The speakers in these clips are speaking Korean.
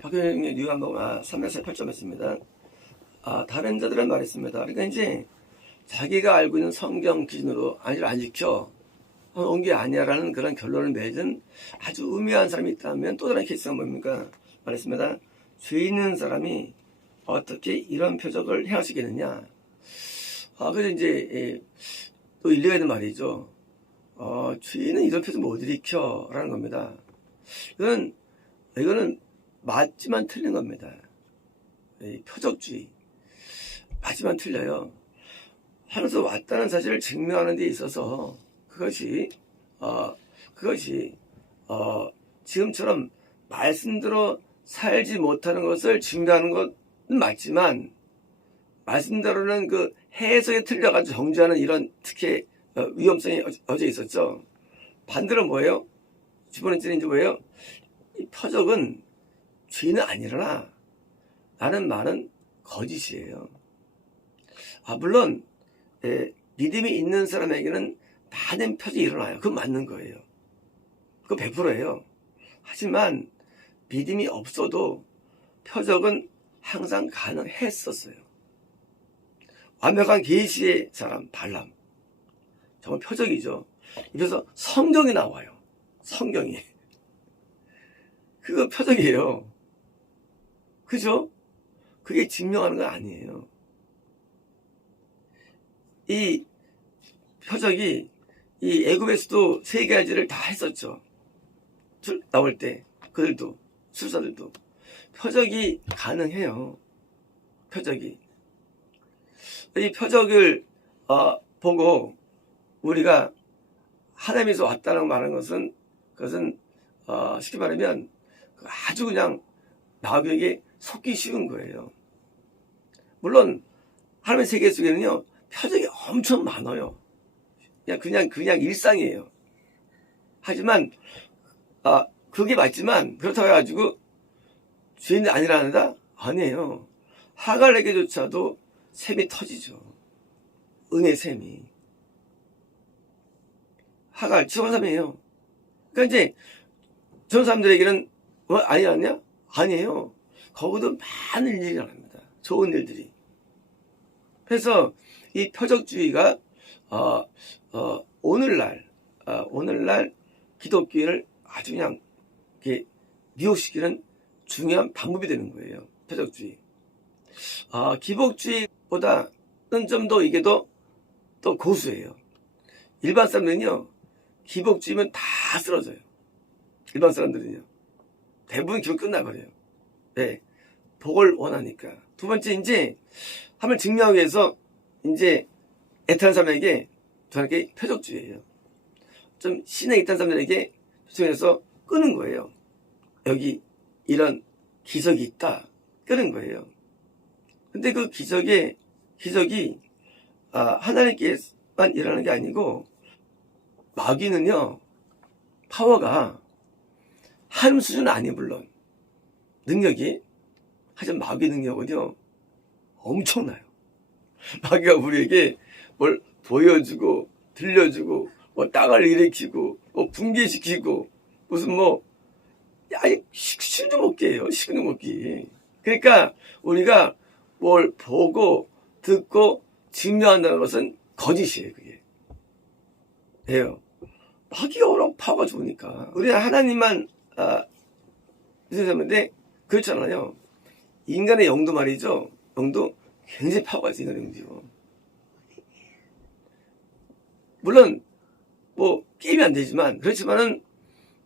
박효영의 뉴한복 348점했습니다. 다른 자들은 말했습니다. 그러니까 이제 자기가 알고 있는 성경 기준으로 안 지켜 온 게 아니야라는 그런 결론을 맺은 아주 우매한 사람이 있다면 또 다른 케이스가 뭡니까? 말했습니다. 죄 있는 사람이 어떻게 이런 표적을 행할 수 있겠느냐? 그래서 이제 또 일리가 있는 말이죠. 죄인은 이런 표적 못 일으켜라는 겁니다. 이거는 맞지만 틀린 겁니다. 표적주의 맞지만 틀려요. 하늘에서 왔다는 사실을 증명하는 데 있어서 그것이 지금처럼 말씀대로 살지 못하는 것을 증명하는 것은 맞지만 말씀대로는 그 해석에 틀려가지고 정죄하는 이런 특히 위험성이 어제 있었죠. 반대로 뭐예요? 주번째는 이제 뭐예요? 이 표적은 죄는 아니라나 라는 말은 거짓이에요. 물론 믿음이 있는 사람에게는 많은 표적이 일어나요. 그건 맞는 거예요. 그거 100%예요. 하지만 믿음이 없어도 표적은 항상 가능했었어요. 완벽한 계시의 사람 발람 정말 표적이죠. 그래서 성경이 나와요. 성경이 그거 표적이에요. 그죠? 그게 증명하는 건 아니에요. 이 표적이 이 애굽에서도 3가지를 다 했었죠. 나올 때 그들도 술사들도 표적이 가능해요. 표적이 이 표적을 보고 우리가 하나님에서 왔다는 말하는 것은 그것은 쉽게 말하면 아주 그냥 마귀에게 속기 쉬운 거예요. 물론 하나님의 세계 속에는요 표적이 엄청 많아요. 그냥 일상이에요. 하지만 그게 맞지만 그렇다고 해가지고 죄인이 아니라는다? 아니에요. 하갈에게조차도 샘이 터지죠. 은혜 샘이. 하갈 지원 사람이에요. 그러니까 이제 전 사람들에게는 아니었냐? 아니에요. 거기도 많은 일들이 일어납니다. 좋은 일들이. 그래서 이 표적주의가 오늘날 기독교인을 아주 그냥 이렇게 미혹시키는 중요한 방법이 되는 거예요. 표적주의. 기복주의보다는 좀 더 이게 더 고수예요. 일반 사람들은요 기복주의면 다 쓰러져요. 일반 사람들은요 대부분 기복 끝나버려요. 네, 복을 원하니까. 두 번째 이제 한번 증명하기 위해서 이제 애타는 사람에게 저한테 표적주의예요. 좀 신에 있다는 사람들에게 표적에서 끄는 거예요. 여기 이런 기적이 있다. 끄는 거예요. 근데 그 기적이 하나님께만 일어나는 게 아니고 마귀는요 파워가 하나님 수준은 아니에요. 물론 능력이. 하지만 마귀 능력은요 엄청나요. 마귀가 우리에게 뭘 보여주고 들려주고 뭐 땅을 일으키고 뭐 붕괴시키고 무슨 식도 먹기 해요. 식도 먹기. 그러니까 우리가 뭘 보고 듣고 증명한다는 것은 거짓이에요. 그게 예요. 마귀가 워낙 파워가 좋으니까 우리는 하나님만 믿으셨는데 그렇잖아요. 인간의 영도 말이죠. 영도 굉장히 파워가 있어요. 인간의 영도요. 물론 게임이 안 되지만 그렇지만은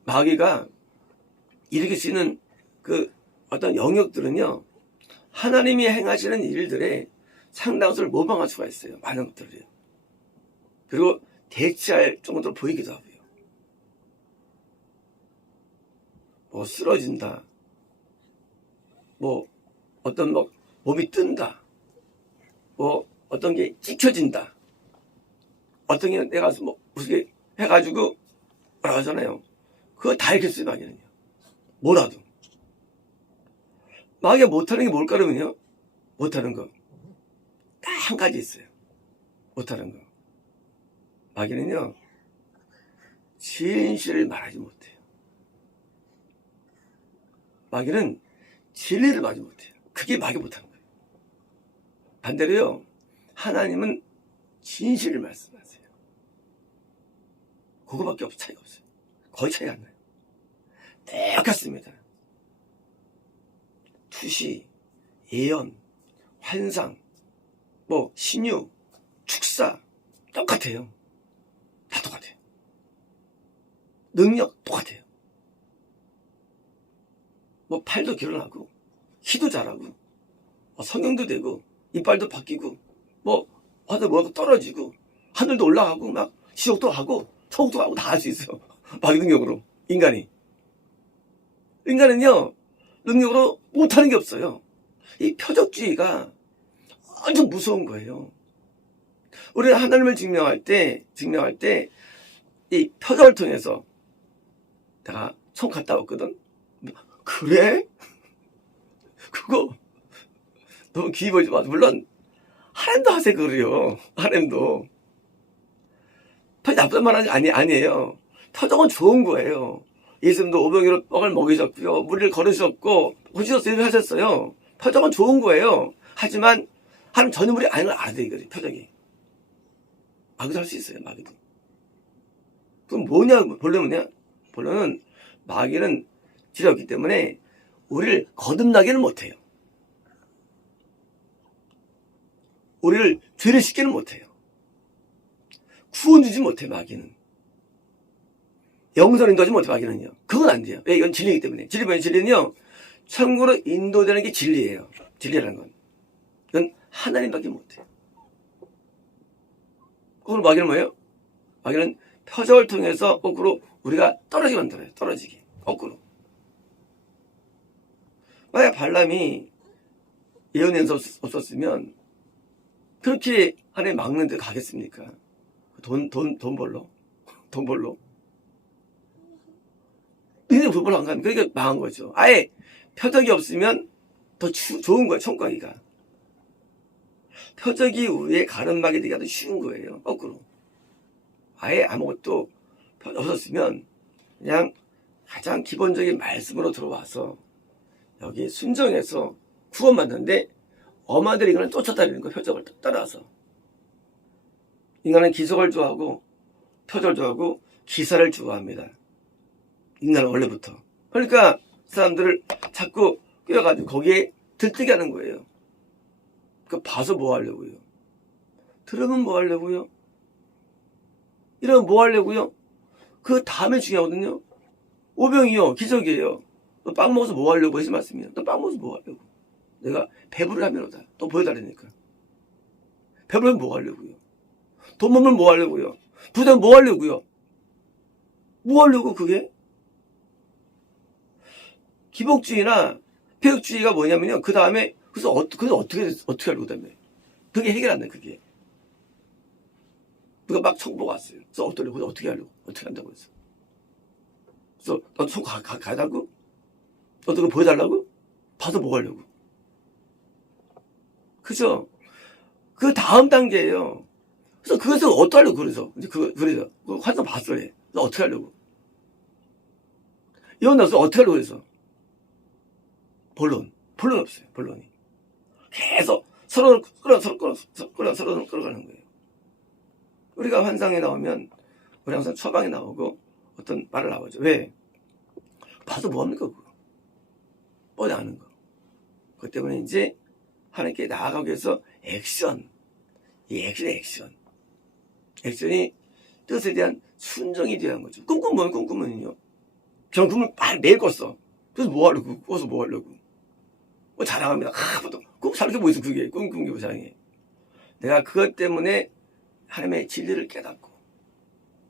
마귀가 일으킬 수 있는 그 어떤 영역들은요 하나님이 행하시는 일들에 상당수를 모방할 수가 있어요. 많은 것들을요. 그리고 대체할 정도로 보이기도 하고요. 쓰러진다. 어떤 몸이 뜬다. 어떤 게 찍혀진다. 어떤 게 내가 무슨 게 해가지고 뭐라고 하잖아요. 그거 다 읽혔어요. 마귀는요. 뭐라도. 마귀가 못하는 게 뭘까 그러면요. 못하는 거. 딱 한 가지 있어요. 못하는 거. 마귀는요. 진실을 말하지 못해요. 마귀는 진리를 말하지 못해요. 그게 마귀 못하는 거예요. 반대로요, 하나님은 진실을 말씀하세요. 그거밖에 차이가 없어요. 거의 차이가 안 나요. 똑같습니다. 투시, 예언, 환상, 신유, 축사 똑같아요. 다 똑같아요. 능력 똑같아요. 팔도 길어나고 키도 자라고 성형도 되고 이빨도 바뀌고 하다 뭐가 떨어지고 하늘도 올라가고 막 지옥도 가고 천국도 가고 다 할 수 있어요. 마귀 능력으로. 인간은요 능력으로 못하는 게 없어요. 이 표적주의가 완전 무서운 거예요. 우리가 하나님을 증명할 때 이 표적을 통해서 내가 총 갔다 왔거든. 그래? 그거 너무 기이 보이지 마. 물론 하나님도 하세요. 그래요. 하나님도 표적 나쁜 말 아니에요. 표적은 좋은 거예요. 예수님도 오병이로 떡을 먹이셨고요, 물을 걸으셨고 오시셨어요, 하셨어요. 표적은 좋은 거예요. 하지만 하나님 전유물이 아닌 걸 알아야 돼. 이거지 표적이. 마귀도 할 수 있어요. 마귀도. 그럼 본론은 마귀는 지렸기 때문에 우리를 거듭나게는 못해요. 우리를 죄를 씻기는 못해요. 구원 주지 못해요. 마귀는. 영선을 인도하지 못해. 마귀는요. 그건 안 돼요. 왜? 이건 진리이기 때문에. 진리는요, 천국으로 인도되는 게 진리예요. 진리라는 건. 이건 하나님밖에 못해요. 거꾸로 마귀는 뭐예요? 마귀는 표적을 통해서 거꾸로 우리가 떨어지게 만들어요. 떨어지게. 거꾸로. 만약 발람이 예언 연서 없었으면 그렇게 하나님 막는 데 가겠습니까? 돈 벌러? 돈 벌러? 니네 돈 벌러 안 가면 그러니까 망한 거죠. 아예 표적이 없으면 더 좋은 거예요. 총각이가. 표적이 우리의 가름막이 되기가 더 쉬운 거예요. 거꾸로. 아예 아무것도 없었으면 그냥 가장 기본적인 말씀으로 들어와서 여기 순정해서 구원받는데 엄마들이 이거는 쫓아다니는 거예요. 표적을 따라서. 인간은 기적을 좋아하고 표적을 좋아하고 기사를 좋아합니다. 인간은 원래부터. 그러니까 사람들을 자꾸 끼워가지고 거기에 들뜨게 하는 거예요. 그 봐서 뭐 하려고요? 들으면 뭐 하려고요? 이러면 뭐 하려고요? 그 다음에 중요하거든요. 오병이요, 기적이에요. 너 빵 먹어서 뭐 하려고 하지 말씀이요. 너 빵 먹어서 뭐 하려고? 내가 배부르면다. 또 보여달라니까. 배부르면 뭐 하려고요? 돈 벌면 뭐 하려고요? 부자면 뭐 하려고요? 뭐 하려고 그게? 기복주의나 폐역주의가 뭐냐면요. 그 다음에 그래서 어떻게 하려고 그다음에 그게 해결 안 돼. 그게 누가 막 청보가 왔어요. 그래서 어떻게 하려고 어떻게 한다고 해서 그래서 너 청 가자고 너 그거 보여달라고 봐서 뭐 하려고 그죠? 그 다음 단계예요. 그래서 그것을 어떻게 하려고 그래서 이제 그래서 환상 봤어요. 그래서 어떻게 하려고 이혼 나서 어떻게 하려고 그래서 본론 없어요. 본론이 계속 서로를 끌어가는 거예요. 우리가 환상에 나오면 우리 항상 처방에 나오고 어떤 말을 나오죠. 왜? 봐서 뭐합니까 그거? 뻔히 아는 거. 그것 때문에 이제 하나님께 나아가기 위해서 액션. 이 액션이 뜻에 대한 순종이 되는 거죠. 꿈꾸면요. 저는 꿈을 매일 꿨어. 그래서 뭐 하려고? 꿔서 뭐 하려고? 자랑합니다. 꿈 자랑해 뭐 있어 그게. 꿈 뭐 자랑해. 내가 그것 때문에 하나님의 진리를 깨닫고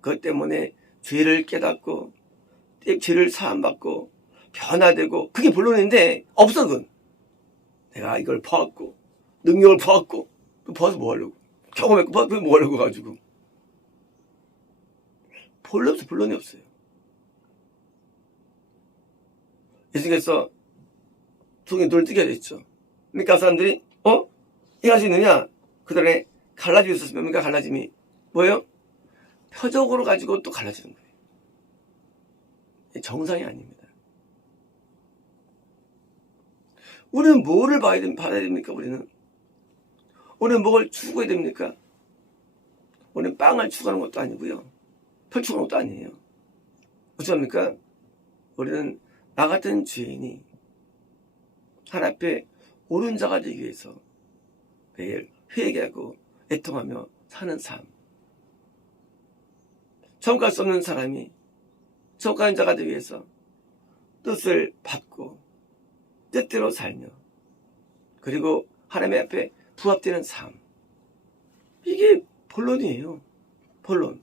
그것 때문에 죄를 깨닫고 죄를 사함받고 변화되고 그게 본론인데 없어 그건. 내가 이걸 보았고 능력을 보았고 보아서 뭐 하려고. 경험했고 보아서 뭐 하려고 가지고. 본론이 없어요. 예수님께서 종이 눈을 뜨게 하셨죠. 그러니까 사람들이 이거 할 수 있느냐? 그 다음에 갈라짐이 있었으면 그러니까 갈라짐이 뭐예요? 표적으로 가지고 또 갈라지는 거예요. 정상이 아닙니다. 우리는 뭐를 받아야 됩니까? 우리는 뭘 추구해야 됩니까? 우리는 빵을 추구하는 것도 아니고요. 별 추구하는 것도 아니에요. 어쩌합니까? 우리는 나 같은 죄인이 하나님 앞에 옳은 자가 되기 위해서 매일 회개하고 애통하며 사는 삶. 천국 갈 수 없는 사람이 천국 가는 자가 되기 위해서 뜻을 받고 뜻대로 살며 그리고 하나님 앞에 부합되는 삶. 이게 본론이에요. 본론.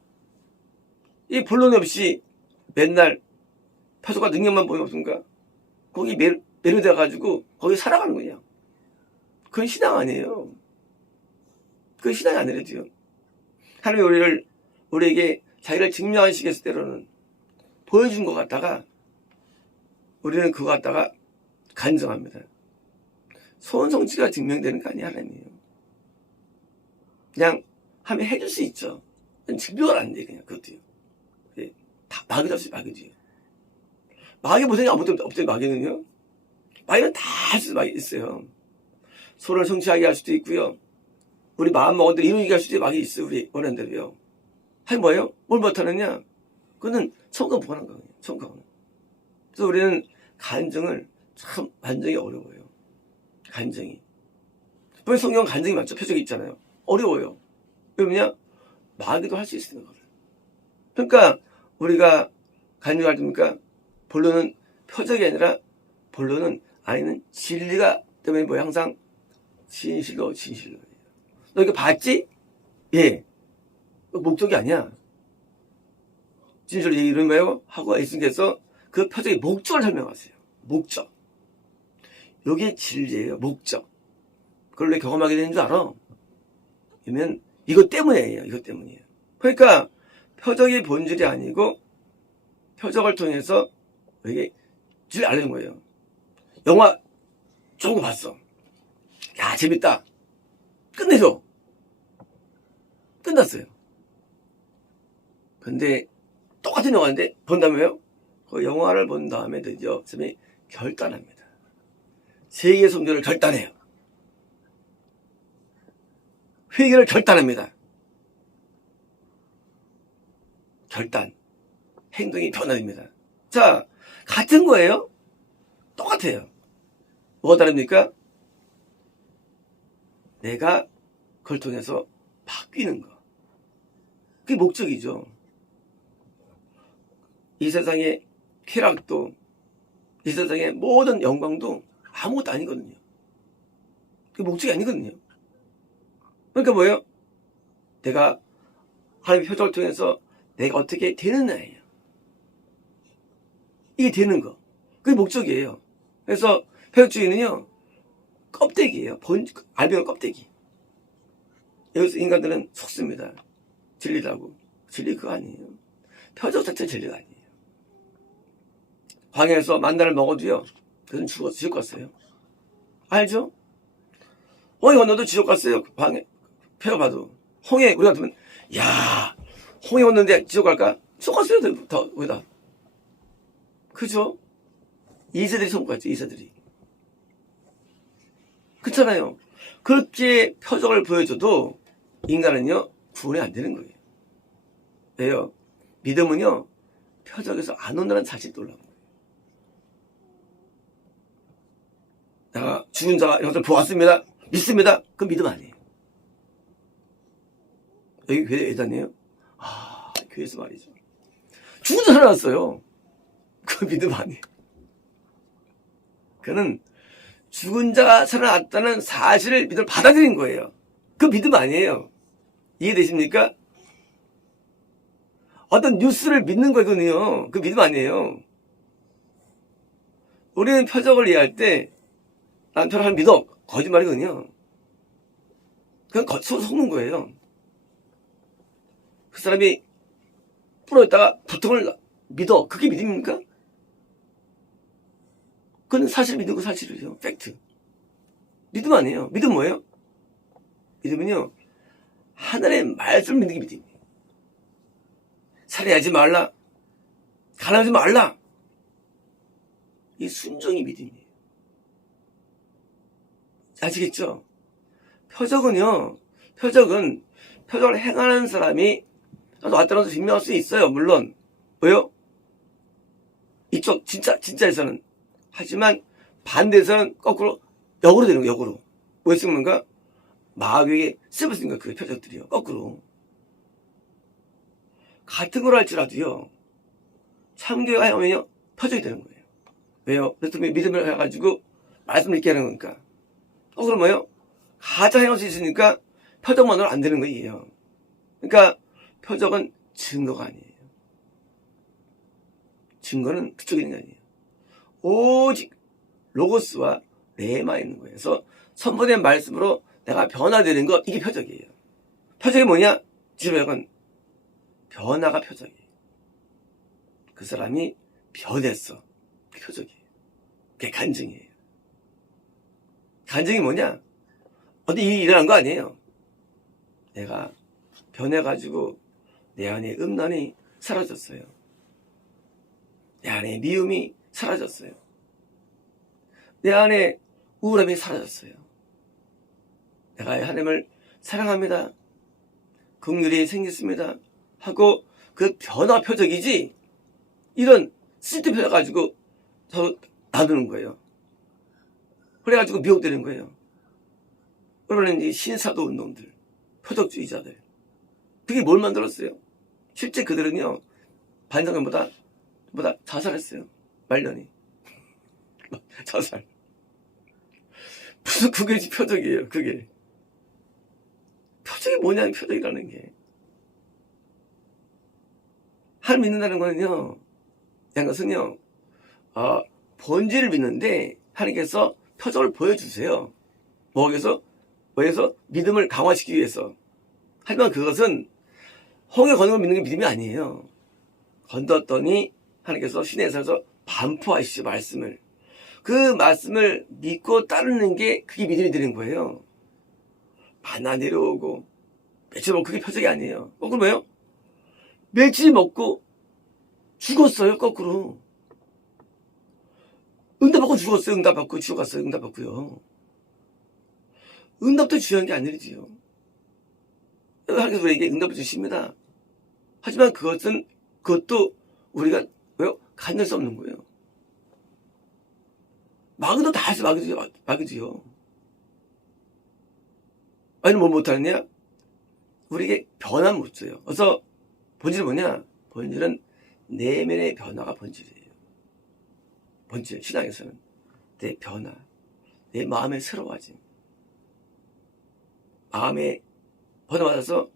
이 본론 없이 맨날 표적과 능력만 보이면 없습니까? 거기 매료돼가지고 거기 살아가는 거냐. 그건 신앙 아니에요. 그건 신앙이 아니래도요. 하나님이 우리에게 자기를 증명하시겠을 때로는 보여준 것 같다가 우리는 그거 갖다가 간증합니다. 소원성취가 증명되는 거 아니야, 하나님이에요. 그냥 하면 해줄 수 있죠. 증명을 안 돼, 그냥 그것도요. 다 마귀도 없이 마귀도요. 마귀 보세요. 아무것도 없대요, 마귀는요. 마귀는 다 할 수 있어요. 소원을 성취하게 할 수도 있고요. 우리 마음 먹은 대로 이루게 할 수도 마귀 있어요. 우리 원하는 대로요. 아니 뭐예요? 뭘 못하느냐? 그거는 천국과 무관한 거예요. 천국과. 그래서 우리는 간증을 참 간증이 어려워요. 간증이. 왜 성경 간증이 많죠? 표적이 있잖아요. 어려워요. 왜냐? 마귀도 할 수 있는 거예요. 그러니까 우리가 간증할 때니까 본론은 표적이 아니라 본론은 아니는 진리가 때문에 뭐 항상 진실로. 너 이거 봤지? 예. 목적이 아니야. 진실로 이런 거예요? 하고 예수님께서 그 표적의 목적을 설명하세요. 목적. 이게 진리예요. 목적. 그걸 왜 경험하게 되는 줄 알아? 그러면 이것 때문이에요. 이것 때문이에요. 그러니까 표적이 본질이 아니고 표적을 통해서 이게 진리 알려준 거예요. 영화 좋은 거 봤어. 야 재밌다. 끝내줘. 끝났어요. 근데 똑같은 영화인데 본다며요? 그 영화를 본 다음에 드디어 선생님이 결단합니다. 세계 선교를 결단해요. 회개를 결단합니다. 결단. 행동이 변화됩니다. 자, 같은 거예요? 똑같아요. 뭐가 다릅니까? 내가 그걸 통해서 바뀌는 거. 그게 목적이죠. 이 세상의 쾌락도, 이 세상의 모든 영광도 아무것도 아니거든요. 그게 목적이 아니거든요. 그러니까 뭐예요? 내가 하나님의 표적을 통해서 내가 어떻게 되느냐예요. 이게 되는 거. 그게 목적이에요. 그래서 표적주의는요, 껍데기예요. 알배운 껍데기. 여기서 인간들은 속습니다. 진리라고. 진리 그거 아니에요. 표적 자체 진리가 아니에요. 광야에서 만나를 먹어도요, 그건 지옥 갔어요. 알죠? 홍해 건너도 지옥 갔어요. 광야, 표 봐도. 홍해, 우리 같으면, 야, 홍해 건너는데 지옥 갈까? 지옥 갔어요, 거기다. 그죠? 이세들이 천국 갔죠, 이세들이. 그렇잖아요. 그렇게 표적을 보여줘도 인간은요, 구원이 안 되는 거예요. 왜요? 믿음은요, 표적에서 안 온다는 사실이 놀라운 거예요. 내가 죽은 자가 이것을 보았습니다. 믿습니다. 그건 믿음 아니에요. 여기 교회 예단이에요? 아, 교회에서 말이죠. 죽은 자 살아났어요. 그건 믿음 아니에요. 그는 죽은 자가 살아났다는 사실을 믿음을 받아들인 거예요. 그 믿음 아니에요. 이해되십니까? 어떤 뉴스를 믿는 거거든요. 그 믿음 아니에요. 우리는 표적을 이해할 때 남편을 믿어. 거짓말이거든요. 그냥 속는 거예요. 그 사람이 부러졌다가 보통을 믿어. 그게 믿음입니까? 그건 사실 믿는 거 사실이죠. 팩트. 믿음 아니에요. 믿음 뭐예요? 믿음은요, 하늘의 말씀을 믿는 게 믿음이에요. 살해하지 말라. 가난하지 말라. 이 순종이 믿음이에요. 아시겠죠? 표적은 표적을 행하는 사람이 왔다는 것을 증명할 수 있어요. 물론. 왜요? 이쪽 진짜에서는. 하지만 반대에서는 거꾸로 역으로 되는 거예요. 역으로. 왜 쓰는가? 마귀에게 쓰였으니까 그 표적들이요. 거꾸로. 같은 걸 할지라도요. 참교회가 하면요. 표적이 되는 거예요. 왜요? 그렇다면 믿음을 해가지고 말씀을 읽게 하는 거니까. 그럼 뭐예요? 가짜 행할 수 있으니까 표적만으로 안 되는 거예요. 그러니까 표적은 증거가 아니에요. 증거는 그쪽에 있는 게 아니에요. 오직 로고스와 레마에 있는 거예요. 그래서 선포된 말씀으로 내가 변화되는 것, 이게 표적이에요. 표적이 뭐냐? 지로역은 변화가 표적이에요. 그 사람이 변했어. 그게 표적이에요. 그게 간증이에요. 간증이 뭐냐? 어디 일이 일어난 거 아니에요. 내가 변해가지고 내 안에 음란이 사라졌어요. 내 안에 미움이 사라졌어요. 내 안에 우울함이 사라졌어요. 내가 하나님을 사랑합니다. 긍휼이 생겼습니다. 하고 그 변화 표적이지 이런 쓸데 표적 가지고 서로 놔두는 거예요. 그래가지고 미혹되는 거예요. 그러면 이제 신사도 운동들, 표적주의자들. 그게 뭘 만들었어요? 실제 그들은요, 반성년보다 자살했어요. 말년이. 자살. 무슨 그게 표적이에요, 그게. 표적이 뭐냐는 표적이라는 게. 하나님 믿는다는 거는요, 그것은요, 본질을 믿는데, 하나님께서 표적을 보여주세요. 뭐해서 믿음을 강화시키기 위해서. 하지만 그것은 홍해 건너고 믿는 게 믿음이 아니에요. 건넜더니 하나님께서 시내에서 반포하시죠, 말씀을. 그 말씀을 믿고 따르는 게 그게 믿음이 되는 거예요. 만나 내려오고 며칠 먹고 그게 표적이 아니에요. 거꾸로 뭐예요? 며칠 먹고 죽었어요, 거꾸로. 응답받고 죽었어요, 응답받고 죽었어요, 응답받고요. 응답도 중요한 게 아니지요. 하나님께서 우리에게 응답을 주십니다. 하지만 그것도 우리가 왜요? 간낼 수 없는 거예요. 마귀도 다 해서 마귀지요. 아니, 뭘 못하느냐? 우리에게 변화 못 줘요. 그래서 본질은 뭐냐? 본질은 내면의 변화가 본질이에요. 본질, 신앙에서는. 내 변화, 내 마음의 새로워짐. 마음에 번화받아서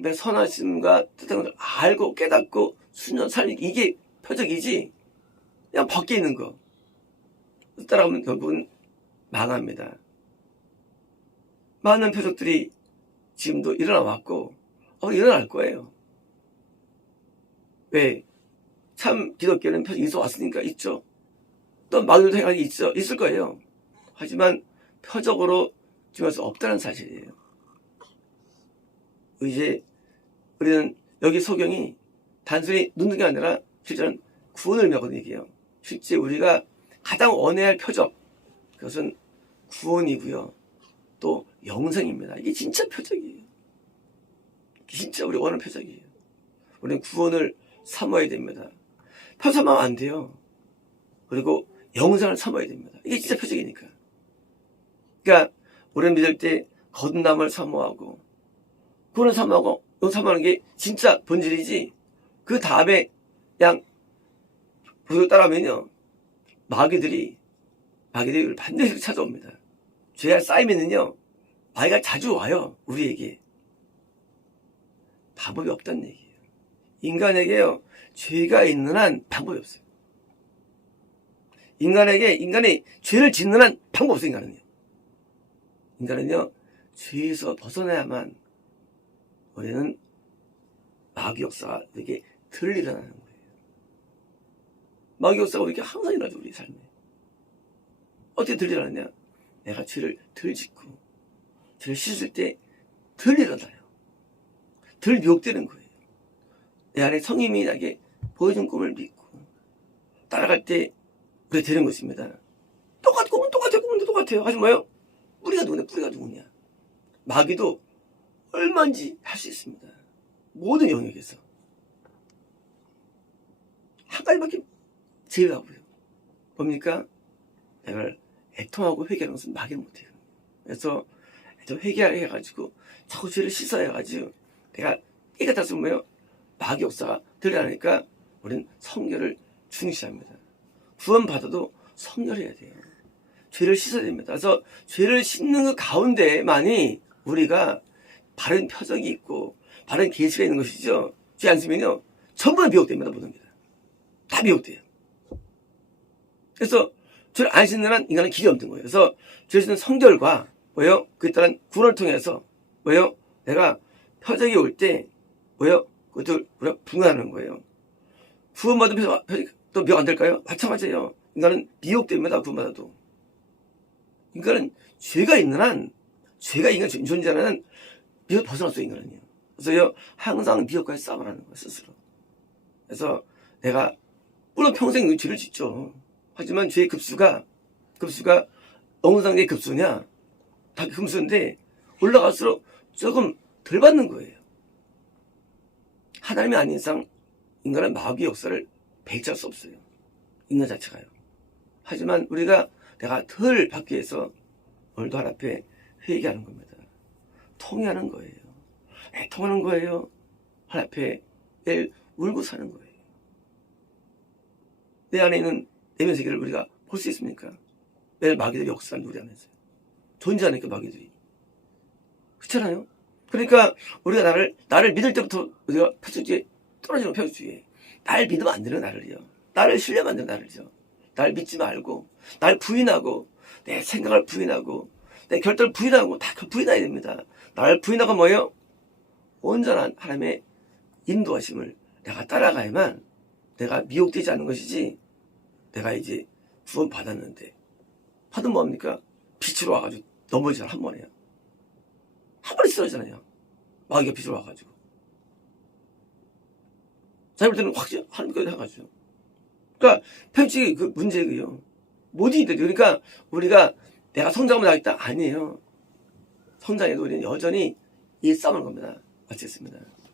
내 선하심과 뜻한 것을 알고 깨닫고 순전 살리기, 이게 표적이지 그냥 밖에 있는 거 따라가면 결국은 망합니다. 많은 표적들이 지금도 일어나왔고 일어날 거예요. 왜? 참 기독교는 표적이 있어 왔으니까 있죠. 또 마귀도 생각이 있을 거예요. 하지만 표적으로 증명할 수 없다는 사실이에요. 이제 우리는 여기 소경이 단순히 눕는 게 아니라 실제는 구원을 의미하거든요. 얘기해요. 실제 우리가 가장 원해야 할 표적, 그것은 구원이고요. 또 영생입니다. 이게 진짜 표적이에요. 진짜 우리 원하는 표적이에요. 우리는 구원을 삼아야 됩니다. 표적 삼으면 안 돼요. 그리고 영생을 삼아야 됩니다. 이게 진짜 표적이니까. 그러니까 우리는 믿을 때 거듭남을 사모하고 구원을 사모하고 영생을 사모하는 게 진짜 본질이지. 그 다음에 그냥 보고 따라하면요, 마귀들이 반드시 찾아옵니다. 죄가 쌓이면은요, 마귀가 자주 와요. 우리에게. 방법이 없다는 얘기예요. 인간에게요, 죄가 있는 한 방법이 없어요. 인간이 죄를 짓는 한 방법 없어요. 인간은요, 죄에서 벗어나야만 우리는 마귀 역사가 되게 덜 일어나는 거예요. 마귀 역사가 이렇게 항상 일어나죠, 우리 삶에. 어떻게 덜 일어나냐? 내가 죄를 덜 짓고 죄를 씻을 때 덜 일어나요. 덜 미혹되는 거예요. 내 안에 성님이 나에게 보여준 꿈을 믿고 따라갈 때 그렇게 되는 것입니다. 꿈은 똑같아요. 하지만 뭐예요? 우리가 누구냐? 뿌리가 누구냐? 마귀도 얼마든지 할 수 있습니다. 모든 영역에서. 한 가지밖에 제외하고요. 뭡니까? 내가 애통하고 회개하는 것은 마귀는 못해요. 그래서 회개해가지고 자꾸 죄를 씻어야가지고 내가 깨가 탔으면 뭐예요? 마귀 역사가 들어가니까 우리는 성결을 중시합니다. 구원받아도 성결해야 돼요. 죄를 씻어야 됩니다. 그래서 죄를 씻는 그 가운데만이 우리가 바른 표적이 있고 바른 계시가 있는 것이죠. 죄 안 쓰면요 전부 다 미혹됩니다. 모든 게 다 미혹돼요. 그래서 죄를 안 씻는 한 인간은 길이 없는 거예요. 그래서 죄를 씻는 성결과 뭐예요? 그에 따른 구원을 통해서 뭐예요? 내가 표적이 올 때 뭐예요? 그것도 우리가 분간하는 거예요. 구원받으면 표적이 또 미혹 안 될까요? 마찬가지예요. 인간은 미혹됩니다. 구원받아도. 인간은 죄가 있는 한 죄가 인간 존재하는 한 미혹 벗어날 수 있는 인간이에요. 그래서 항상 미혹과의 싸움을 하는 거예요. 스스로. 그래서 내가 물론 평생 죄를 짓죠. 하지만 죄의 급수가 어느 단계의 급수냐? 다 금수인데 올라갈수록 조금 덜 받는 거예요. 하나님이 아닌 이상 인간은 마귀의 역사를 배제할 수 없어요. 인간 자체가요. 하지만 우리가 내가 덜 받기 위해서 오늘도 하나님 앞에 회개하는 겁니다. 통회하는 거예요. 통하는 거예요. 하나님 앞에 매일 울고 사는 거예요. 내 안에 있는 내면 세계를 우리가 볼 수 있습니까? 매일 마귀들이 역사하는 우리 안에서 존재하니까 마귀들이 그렇잖아요. 그러니까 우리가 나를 믿을 때부터 우리가 표적주의에 떨어지는 표적주의에 날 믿으면 안 되는 나를요. 나를 신뢰하면 안 되는 나를요. 날 믿지 말고 날 부인하고 내 생각을 부인하고 내 결단을 부인하고 다 부인해야 됩니다. 나를 부인하고 뭐예요? 온전한 하나님의 인도하심을 내가 따라가야만 내가 미혹되지 않는 것이지. 내가 이제 구원 받았는데 받으면 뭐합니까? 빛으로 와가지고 넘어지잖아. 한 번에요. 한 번에 쓰러지잖아요. 마귀가 빛으로 와가지고 자기 볼 때는 확 하나님께서 해가지고 그러니까 편집이 그 문제고요. 모든 일들이 그러니까 우리가 내가 성장하면 나겠다 아니에요. 성장해도 우리는 여전히 이 싸움을 겁니다. 마치겠습니다.